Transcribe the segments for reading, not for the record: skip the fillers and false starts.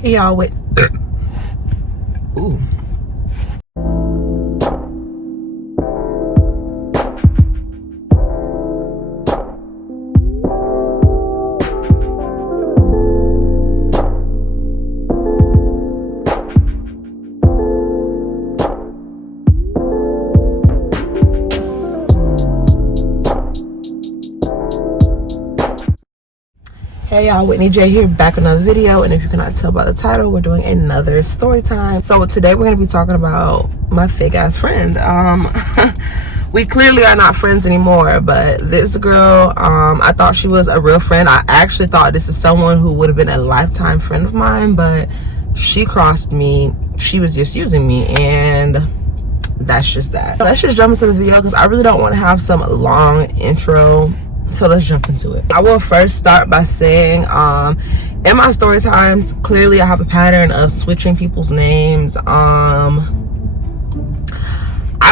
Hey y'all, wait. Ooh. Hey y'all, Whitney Jayy here, back with another video, and if you cannot tell by the title, we're doing another story time. So today we're going to be talking about my fake ass friend. We clearly are not friends anymore, but this girl, I thought she was a real friend. I actually thought this is someone who would have been a lifetime friend of mine, but she crossed me. She was just using me, and that's just that. Let's just jump into the video because I really don't want to have some long intro. So let's jump into it. I will first start by saying, in my story times, clearly I have a pattern of switching people's names. I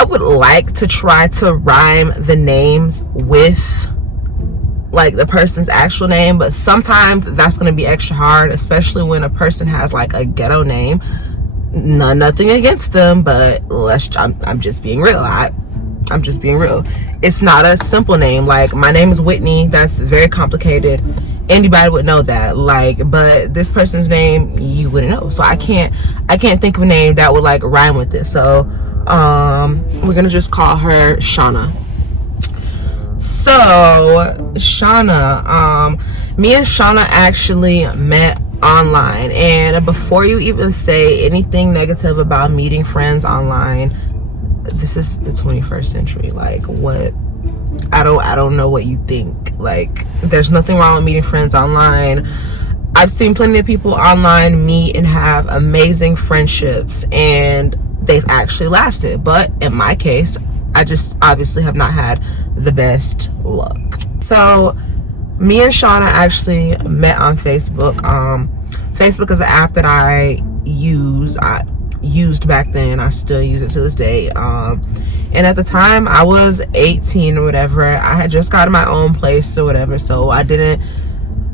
would like to try to rhyme the names with like the person's actual name, but sometimes that's going to be extra hard, especially when a person has like a ghetto name. Nothing against them, but I'm just being real. I'm just being real. It's not a simple name. Like, my name is Whitney. That's very complicated. Anybody would know that. Like, but this person's name, you wouldn't know. So I can't think of a name that would like rhyme with this. So we're gonna just call her Shauna. So Shauna, me and Shauna actually met online. And before you even say anything negative about meeting friends online, this is the 21st century. Like, what? I don't know what you think. Like, there's nothing wrong with meeting friends online. I've seen plenty of people online meet and have amazing friendships, and they've actually lasted. But in my case, I just obviously have not had the best luck. So me and Shauna actually met on Facebook. Facebook is an app that I used back then. I still use it to this day. And at the time I was 18 or whatever. I had just gotten my own place or whatever, so I didn't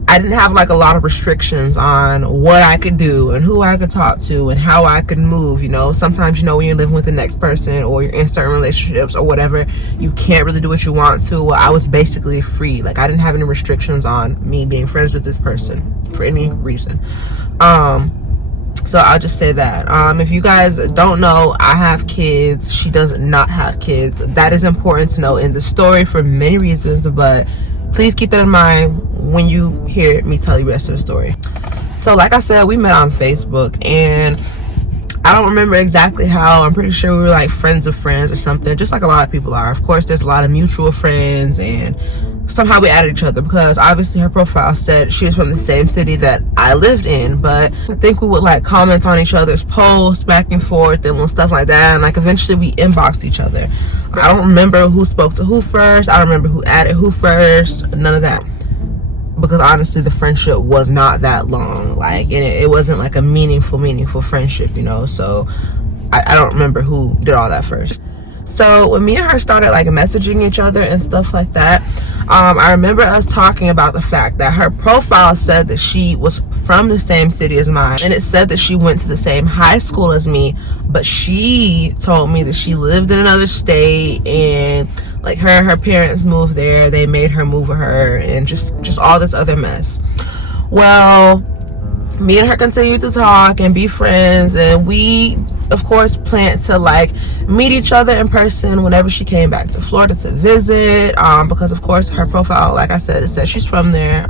have like a lot of restrictions on what I could do and who I could talk to and how I could move. You know, sometimes, you know, when you're living with the next person or you're in certain relationships or whatever, you can't really do what you want to. Well, I was basically free. Like, I didn't have any restrictions on me being friends with this person for any reason. So I'll just say that. If you guys don't know, I have kids. She does not have kids. That is important to know in the story for many reasons, but please keep that in mind when you hear me tell you the rest of the story. So like I said, we met on Facebook, and I don't remember exactly how. I'm pretty sure we were like friends of friends or something, just like a lot of people are. Of course, there's a lot of mutual friends, and somehow we added each other because obviously her profile said she was from the same city that I lived in. But I think we would like comment on each other's posts back and forth and stuff like that, and like eventually we inboxed each other. I don't remember who spoke to who first. I don't remember who added who first. None of that, because honestly the friendship was not that long. Like, it wasn't like a meaningful friendship, you know. So I don't remember who did all that first. So when me and her started like messaging each other and stuff like that, I remember us talking about the fact that her profile said that she was from the same city as mine, and it said that she went to the same high school as me, but she told me that she lived in another state, and like her parents moved there, they made her move with her, and just all this other mess. Well, me and her continued to talk and be friends, and we of course planned to like meet each other in person whenever she came back to Florida to visit, because of course her profile, like I said, it says she's from there.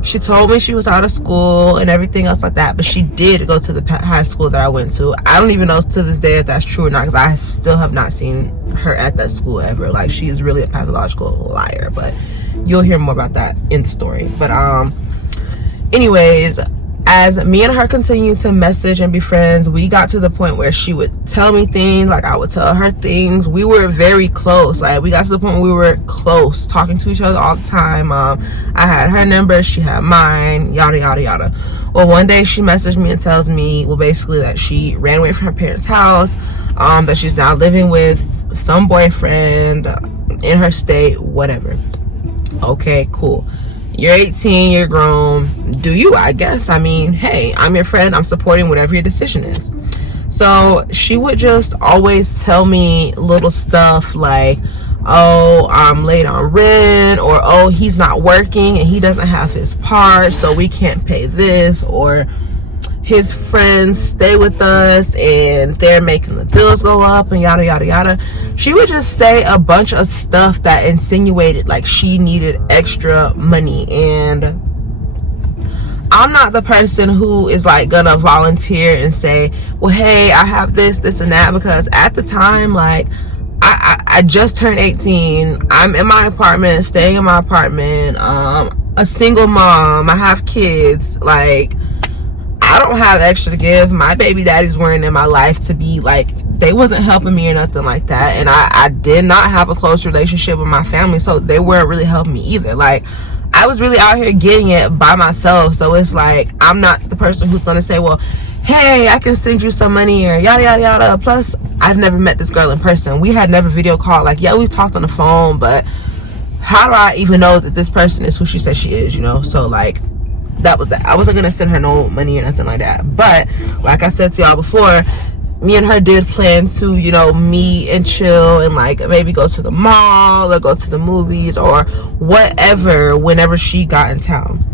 She told me she was out of school and everything else like that, but she did go to the high school that I went to. I don't even know to this day if that's true or not, because I still have not seen her at that school ever. Like, she is really a pathological liar, but you'll hear more about that in the story. But anyways, as me and her continued to message and be friends, we got to the point where she would tell me things, like I would tell her things. We were very close. Like, we got to the point where we were close, talking to each other all the time. I had her number, she had mine, yada yada yada. Well, one day she messaged me and tells me, well, basically that she ran away from her parents' house, that she's now living with some boyfriend in her state, whatever. Okay, cool. You're 18, you're grown, do you, I guess. I mean, hey, I'm your friend, I'm supporting whatever your decision is. So she would just always tell me little stuff like, oh, I'm late on rent, or oh, he's not working and he doesn't have his part, so we can't pay this, or his friends stay with us and they're making the bills go up, and yada yada yada. She would just say a bunch of stuff that insinuated like she needed extra money, and I'm not the person who is like gonna volunteer and say, well, hey, I have this and that, because at the time, like, I just turned 18. I'm in my apartment, staying in my apartment, a single mom, I have kids. Like, I don't have extra to give. My baby daddies weren't in my life to be like, they wasn't helping me or nothing like that, and I did not have a close relationship with my family, so they weren't really helping me either. Like, I was really out here getting it by myself. So it's like, I'm not the person who's gonna say, well, hey, I can send you some money or yada yada yada. Plus, I've never met this girl in person. We had never video called. Like, yeah, we talked on the phone, but how do I even know that this person is who she says she is, you know? So like, that was that. I wasn't gonna send her no money or nothing like that. But like I said to y'all before, me and her did plan to, you know, meet and chill and like maybe go to the mall or go to the movies or whatever whenever she got in town.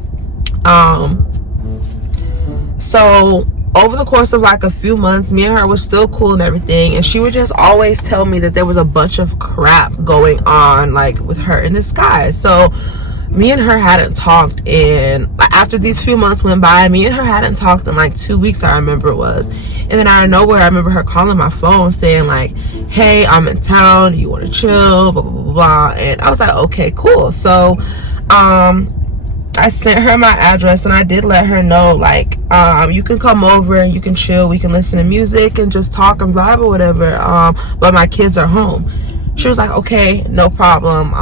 So over the course of like a few months, me and her was still cool and everything, and she would just always tell me that there was a bunch of crap going on like with her in disguise. So me and her hadn't talked, and after these few months went by, me and her hadn't talked in like 2 weeks, I remember it was. And then out of nowhere, I remember her calling my phone saying like, hey, I'm in town, do you want to chill, blah blah blah blah. And I was like, okay, cool. So I sent her my address, and I did let her know like, you can come over and you can chill, we can listen to music and just talk and vibe or whatever, but my kids are home. She was like, okay, no problem.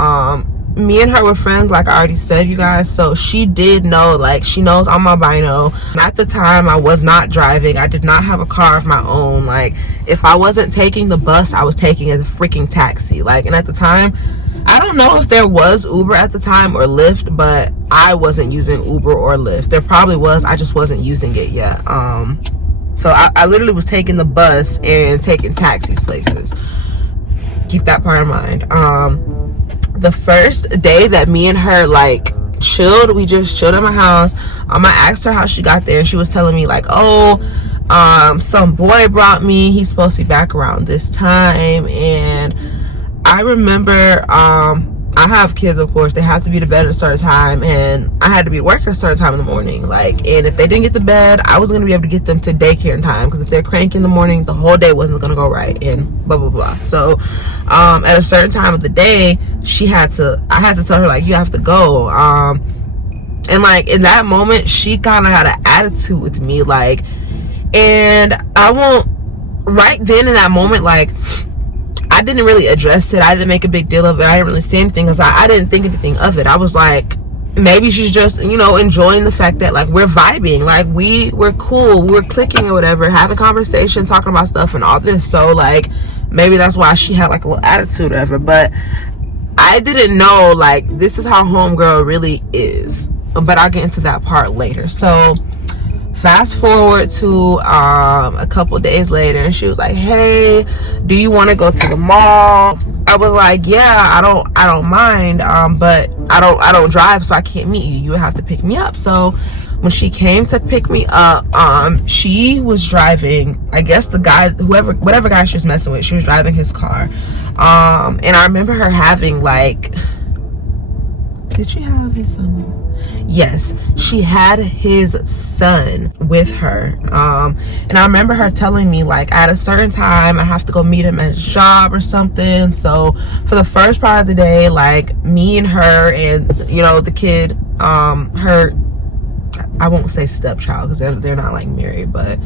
Me and her were friends, like I already said, you guys, so she did know, like, she knows I'm albino. At the time, I was not driving. I did not have a car of my own. Like, if I wasn't taking the bus, I was taking a freaking taxi. Like, and at the time, I don't know if there was Uber at the time or Lyft, but I wasn't using Uber or Lyft. There probably was, I just wasn't using it yet. So I literally was taking the bus and taking taxis places. Keep that part in mind. The first day that me and her like chilled, we just chilled in my house. I asked her how she got there, and she was telling me like, oh, some boy brought me, he's supposed to be back around this time. And I remember, I have kids, of course, they have to be to bed at a certain time, and I had to be at work at a certain time in the morning. Like, and if they didn't get to bed, I was gonna be able to get them to daycare in time, because if they're cranky in the morning, the whole day wasn't gonna go right, and blah blah blah. So at a certain time of the day, I had to tell her like, you have to go. And like in that moment, she kind of had an attitude with me, like, and I won't, right then in that moment, like, I didn't really address it. I didn't make a big deal of it. I didn't really say anything because I didn't think anything of it. I was like, maybe she's just, you know, enjoying the fact that like we're vibing, like we're cool, we're clicking or whatever, having conversation, talking about stuff and all this. So like maybe that's why she had like a little attitude or whatever. But I didn't know like this is how homegirl really is. But I'll get into that part later. So fast forward to a couple days later, and she was like, hey, do you want to go to the mall? I was like, yeah, I don't mind, but I don't drive, so I can't meet you. You would have to pick me up. So when she came to pick me up, she was driving, I guess the guy, whatever guy she was messing with, she was driving his car. And I remember her having like, did she have his son? Yes, she had his son with her. And I remember her telling me like at a certain time I have to go meet him at his job or something. So for the first part of the day, like me and her and, you know, the kid, her, I won't say stepchild because they're not like married, but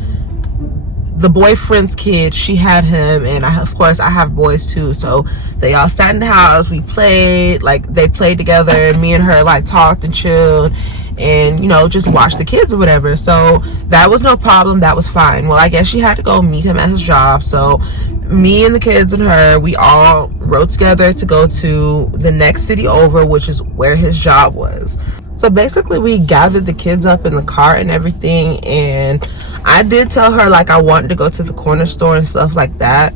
the boyfriend's kid, she had him, and of course I have boys too, so they all sat in the house, we played, like they played together, and me and her like talked and chilled and, you know, just watched the kids or whatever. So that was no problem, that was fine. Well, I guess she had to go meet him at his job, so me and the kids and her, we all rode together to go to the next city over, which is where his job was. So basically we gathered the kids up in the car and everything, and I did tell her like I wanted to go to the corner store and stuff like that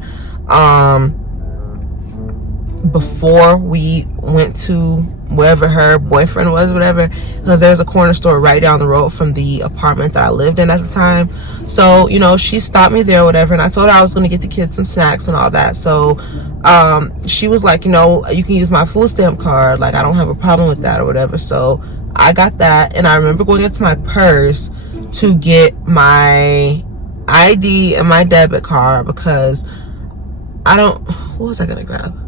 before we went to wherever her boyfriend was, whatever, because there's a corner store right down the road from the apartment that I lived in at the time. So, you know, she stopped me there or whatever, and I told her I was going to get the kids some snacks and all that. So she was like, you know, you can use my food stamp card, like I don't have a problem with that or whatever. So I got that, and I remember going into my purse to get my ID and my debit card, because what was I gonna grab?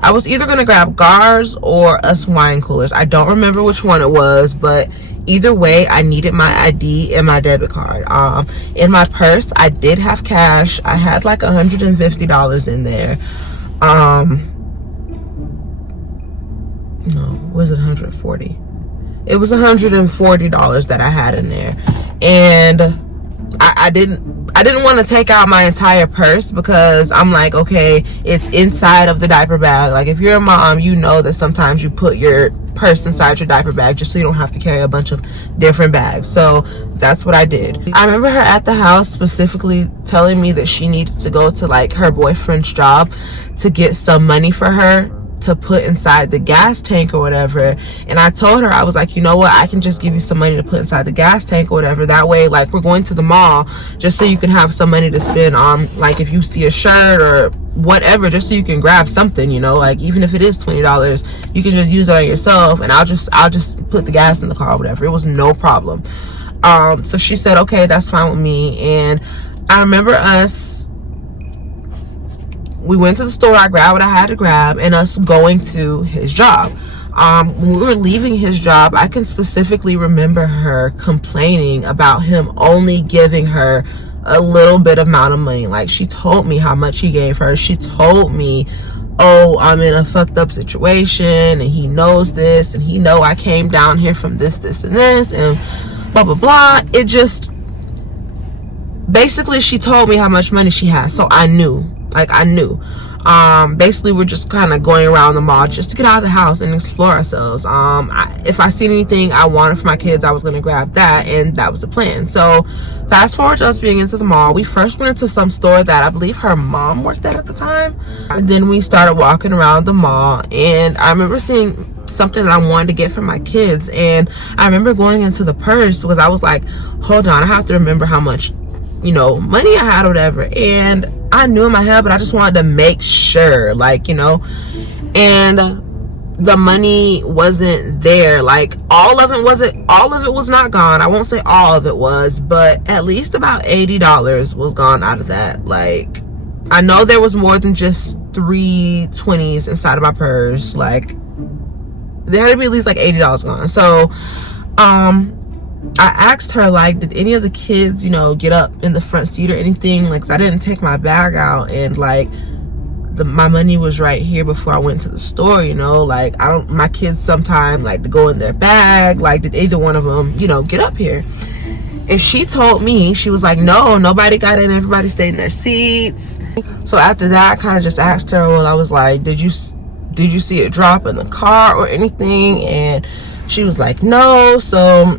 I was either gonna grab Gars or us wine coolers. I don't remember which one it was, but either way I needed my ID and my debit card. In my purse I did have cash. I had like $150 in there. No, was it 140? It was $140 that I had in there, and I didn't want to take out my entire purse, because I'm like, okay, it's inside of the diaper bag. Like if you're a mom, you know that sometimes you put your purse inside your diaper bag just so you don't have to carry a bunch of different bags. So that's what I did. I remember her at the house specifically telling me that she needed to go to like her boyfriend's job to get some money for her to put inside the gas tank or whatever. And I told her, I was like, you know what, I can just give you some money to put inside the gas tank or whatever. That way, like, we're going to the mall just so you can have some money to spend on, like, if you see a shirt or whatever, just so you can grab something, you know, like even if it is $20, you can just use it on yourself, and I'll just put the gas in the car or whatever. It was no problem. So she said, okay, that's fine with me. And I remember we went to the store, I grabbed what I had to grab, and us going to his job. When we were leaving his job, I can specifically remember her complaining about him only giving her a little bit amount of money. Like, she told me how much he gave her. She told me, oh, I'm in a fucked up situation, and he knows this, and he know I came down here from this, and this, and blah, blah, blah. It just, basically, she told me how much money she has, so I knew. Like, I knew. Basically, we're just kind of going around the mall just to get out of the house and explore ourselves. If I seen anything I wanted for my kids, I was going to grab that, and that was the plan. So fast forward to us being into the mall. We first went into some store that I believe her mom worked at the time, and then we started walking around the mall, and I remember seeing something that I wanted to get for my kids, and I remember going into the purse because I was like, hold on, I have to remember how much, you know, money I had or whatever. And I knew in my head, but I just wanted to make sure, like, you know, and the money wasn't there. Like, all of it was not gone. I won't say all of it was, but at least about $80 was gone out of that. Like, I know there was more than just 3 20s inside of my purse. Like, there had to be at least like $80 gone. So I asked her, like, did any of the kids, you know, get up in the front seat or anything? Like, 'cause I didn't take my bag out, and like my money was right here before I went to the store, you know. Like, my kids sometimes like to go in their bag. Like, did either one of them, you know, get up here? And she told me, she was like, no, nobody got in, everybody stayed in their seats. So after that, I kind of just asked her, well, I was like, did you see it drop in the car or anything? And she was like, no. So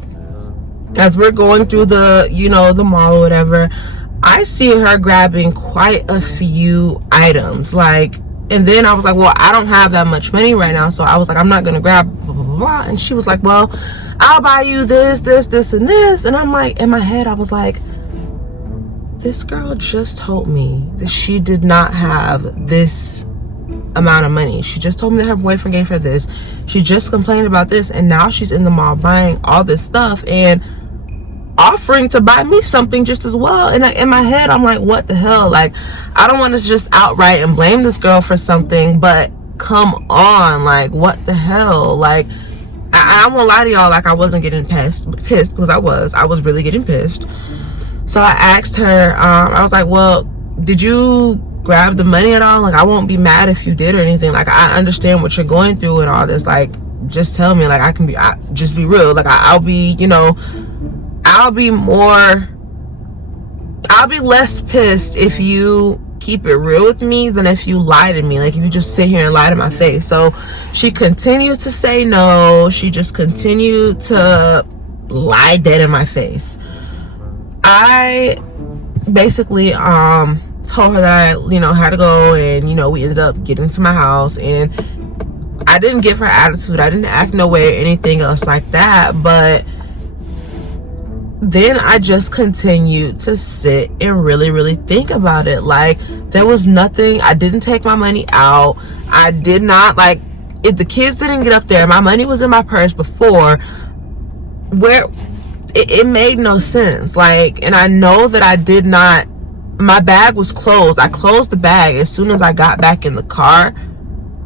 as we're going through the, you know, the mall or whatever, I see her grabbing quite a few items. Like, and then I was like, well, I don't have that much money right now, so I was like, I'm not gonna grab blah, blah, blah, blah. And she was like, well, I'll buy you this, and this. And I'm like, in my head, I was like, this girl just told me that she did not have this amount of money. She just told me that her boyfriend gave her this. She just complained about this, and now she's in the mall buying all this stuff and offering to buy me something just as well. And in my head, I'm like, what the hell? Like, I don't want to just outright and blame this girl for something, but come on, like, what the hell? Like, I won't lie to y'all, like, I wasn't getting pissed because I was really getting pissed. So I asked her, I was like, well, did you grab the money at all? Like, I won't be mad if you did or anything. Like, I understand what you're going through and all this. Like, just tell me. Like, just be real. Like, I'll be, you know, I'll be less pissed if you keep it real with me than if you lie to me, like if you just sit here and lie to my face. So she continued to say no. She just continued to lie dead in my face. I basically told her that I, you know, had to go, and you know, we ended up getting to my house, and I didn't give her attitude. I didn't act no way or anything else like that. But then I just continued to sit and really think about it. Like, there was nothing. I didn't take my money out. I did not, like, if the kids didn't get up there, my money was in my purse before, where it made no sense. Like, and I know that I did not, my bag was closed. I closed the bag as soon as I got back in the car.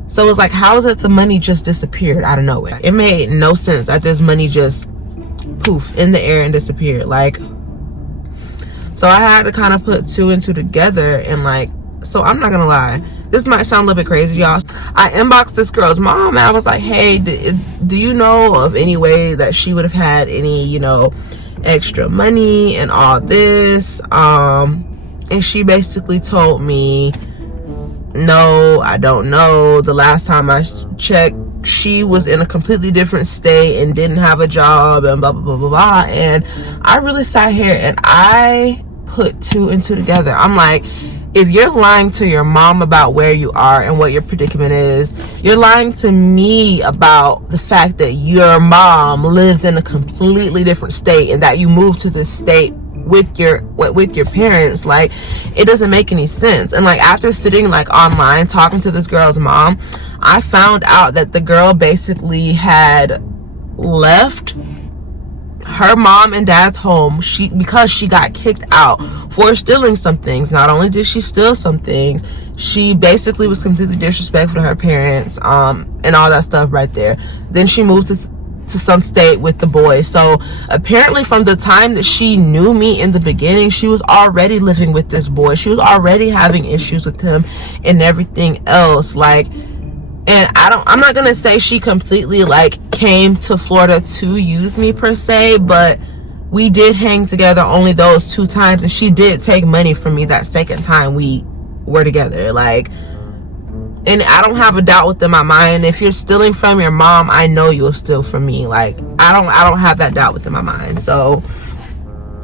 So it was like, how is it the money just disappeared out of nowhere? It made no sense that this money just poof in the air and disappeared. Like, so I had to kind of put two and two together. And like, so I'm not gonna lie, this might sound a little bit crazy, y'all. I inboxed this girl's mom and I was like, hey, do you know of any way that she would have had any, you know, extra money and all this? And she basically told me, no, I don't know. The last time I checked, she was in a completely different state and didn't have a job and blah blah blah blah. And I really sat here and I put two and two together. I'm like, if you're lying to your mom about where you are and what your predicament is, you're lying to me about the fact that your mom lives in a completely different state and that you moved to this state with your parents. Like, it doesn't make any sense. And like, after sitting like online talking to this girl's mom, I found out that the girl basically had left her mom and dad's home because she got kicked out for stealing some things. Not only did she steal some things, she basically was completely disrespectful to her parents, and all that stuff right there. Then she moved to some state with the boy. So apparently from the time that she knew me in the beginning, she was already living with this boy. She was already having issues with him and everything else. Like, and I'm not gonna say she completely like came to Florida to use me per se, but we did hang together only those 2 times, and she did take money from me that second time we were together. Like, and I don't have a doubt within my mind, if you're stealing from your mom, I know you'll steal from me. Like, I don't have that doubt within my mind. So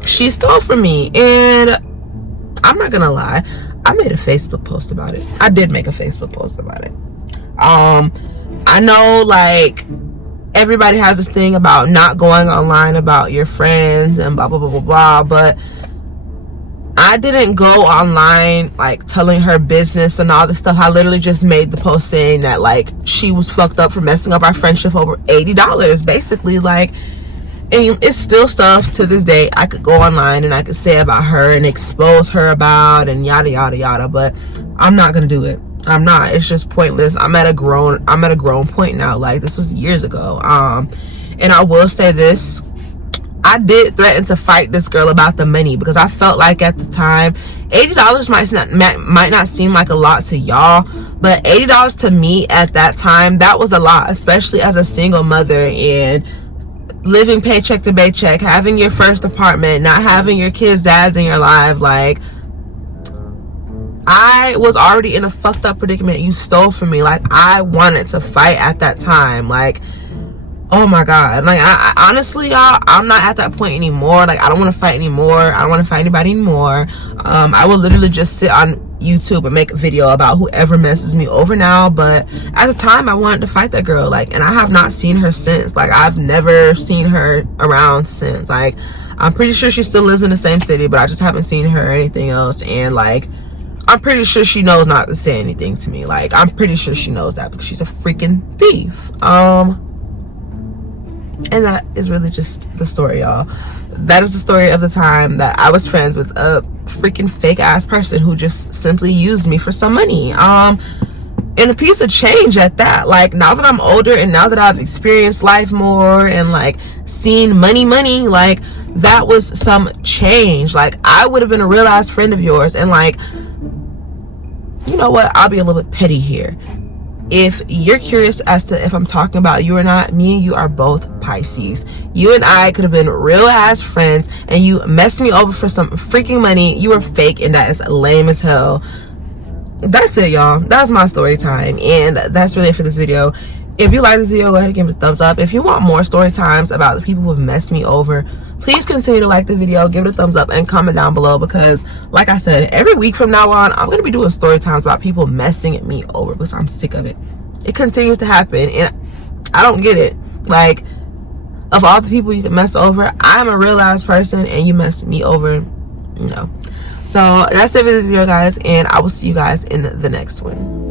she stole from me, and I'm not gonna lie, I made a Facebook post about it. I did make a Facebook post about it. I know like everybody has this thing about not going online about your friends and blah blah blah blah blah, but I didn't go online like telling her business and all this stuff. I literally just made the post saying that like she was fucked up for messing up our friendship over $80 basically. Like, and it's still stuff to this day I could go online and I could say about her and expose her about and yada yada yada, but I'm not gonna do it. I'm not. It's just pointless. I'm at a grown point now. Like, this was years ago. And I will say this, I did threaten to fight this girl about the money, because I felt like at the time $80 might not seem like a lot to y'all, but $80 to me at that time, that was a lot, especially as a single mother and living paycheck to paycheck, having your first apartment, not having your kids' dads in your life. Like, I was already in a fucked up predicament. You stole from me. Like, I wanted to fight at that time. Like, oh my god. Like, I honestly, y'all, I'm not at that point anymore. Like, I don't want to fight anymore. I don't want to fight anybody anymore. I will literally just sit on YouTube and make a video about whoever messes me over now. But at the time, I wanted to fight that girl. Like, and I have not seen her since. Like, I've never seen her around since. Like, I'm pretty sure she still lives in the same city, but I just haven't seen her or anything else. And like, I'm pretty sure she knows not to say anything to me. Like, I'm pretty sure she knows that, because she's a freaking thief. And that is really just the story, y'all. That is the story of the time that I was friends with a freaking fake ass person who just simply used me for some money. And a piece of change at that. Like, now that I'm older and now that I've experienced life more and like seen money, like, that was some change. Like, I would have been a real ass friend of yours. And like, you know what, I'll be a little bit petty here. If you're curious as to if I'm talking about you or not, me and you are both Pisces. You and I could have been real ass friends, and you messed me over for some freaking money. You were fake, and that is lame as hell. that's it, y'all. That's my story time, and that's really it for this video. If you like this video, go ahead and give it a thumbs up. If you want more story times about the people who have messed me over, please continue to like the video, give it a thumbs up, and comment down below, because like I said, every week from now on, I'm going to be doing story times about people messing me over, because I'm sick of it. It continues to happen, and I don't get it. Like, of all the people you can mess over, I'm a real ass person, and you messed me over. No. So that's it for this video, guys, and I will see you guys in the next one.